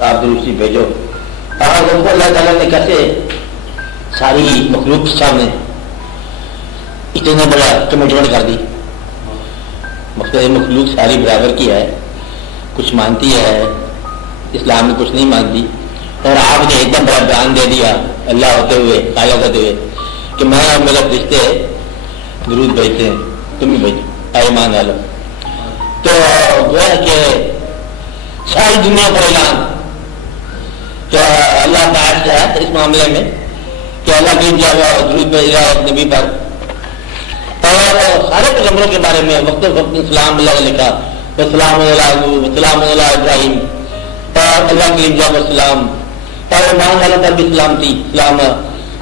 آپ درستی بھیجو. اور ان کو اللہ تعالیٰ نے کیسے ساری مخلوق کے سامنے اتنا بڑا کمٹمنٹ کر دی. مختلف مخلوق ساری برابر کی ہے, کچھ مانتی ہے اسلام میں, کچھ نہیں مانتی. اور آپ نے اتنا بڑا بیان دے دیا اللہ ہوتے ہوئے, خالق ہوتے ہوئے, کہ میں اور میرے فرشتے درود بھیجتے ہیں, تم بھی بھیجو ایمان والو. تو وہ ہے کہ ساری دنیا پر اعلان کہ اللہ تعالیٰ سے ہے اس معاملے میں کہ اللہ کی درود بھیج رہا ہے نبی پر. اور سارے پیغمبروں کے بارے میں وقت وقت سلام اللہ لکھا, السلام علیہ السلام علیہ ابراہیم, اور اللہ کے جاب السلام, اور ایمان والوں پر بھی سلام تھی سلام.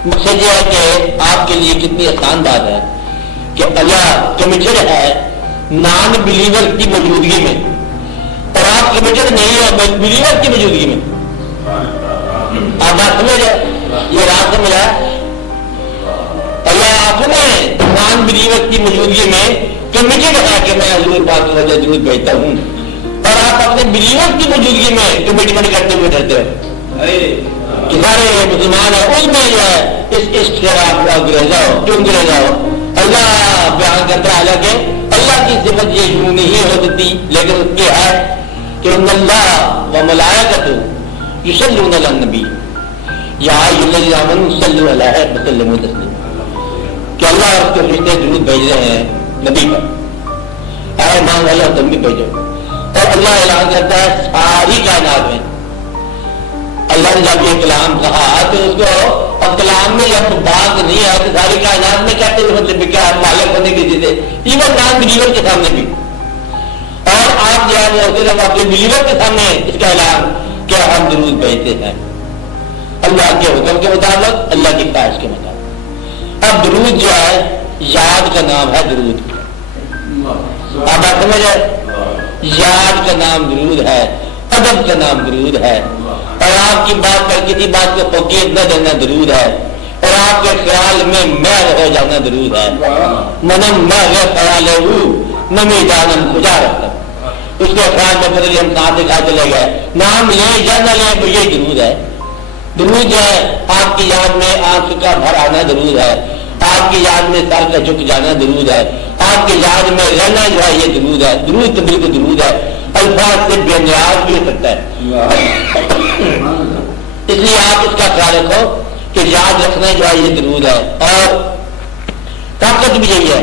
مقصد یہ ہے کہ آپ کے لیے کتنی آسان بات ہے کہ اللہ کمیٹڈ ہے نان بلیور کی موجودگی میں, اور آپ کمیٹڈ نہیں ہے بلیور کی موجودگی میں. آپ بات سمجھ رہے, یہ رات سمجھ رہا ہے. اللہ آپ نے نان بلیور کی موجودگی میں کمیٹڈ ہے کہ میں حضور پاک کی وجہ ضرور بھیجتا ہوں, اور آپ اپنے بلیور کی موجودگی میں کمٹمنٹ کرتے ہوئے ڈرتے ہو کہ سارے مسلمان ہیں اس میں جو ہے اس سے آپ گرے جاؤ, کیوں گرے جاؤ. اللہ بیان کرتا ہے حالانکہ اللہ کی صفت یہ یوں نہیں ہو سکتی, لیکن اس کی ہے کہ ان اللہ و ملائکتہ یصلون علی النبی یا ایھا الذین آمنوا صلوا علیہ وسلموا تسلیما, کہ اللہ اور اس کے فرشتے درود بھیج رہے ہیں نبی پر, اے ایمان والو تم بھی بھیجو. اور اللہ اعلان کرتا ہے ساری کائنات میں. اللہ نے جب یہ کلام کہا تو اس کو اب کلام میں جب بات نہیں ہے تو ساری کائنات میں کہتے ہیں مطلب کیا مالک ہونے کی چیزیں ایون نان بلیور کے سامنے بھی. اور آپ جو ہے صرف اپنے بلیور کے سامنے اس کا اعلان کہ ہم درود بھیجتے ہیں اللہ کے حکم کے مطابق, اللہ کی خواہش کے مطابق. اب درود جو ہے یاد کا نام ہے درود. آپ بات سمجھ رہے, یاد کا نام درود ہے, ادب کا نام درود ہے, اور آپ کی بات پر کسی بات کو فوقیت نہ دینا درود ہے, اور آپ کے خیال میں محو ہو جانا درود ہے. منم محو خیال نمی جانم خدا رکھتا, اس کے خیال میں بدلی ہم کہاں دکھا چلے گئے, نام لے یا نہ لے تو یہ درود ہے. درود جو ہے آپ کی یاد میں آنکھ کا بھر آنا درود ہے, آپ کی یاد میں سر کا جھک جانا درود ہے, آپ کی یاد میں رہنا جو ہے یہ درود ہے. درود تو بالکل درود ہے, الفاظ سے بے نیاز بھی ہو سکتا ہے. اس لیے آپ اس کا خیال رکھو کہ یاد رکھنا جو ہے یہ درود ہے. اور طاقت بھی یہی ہے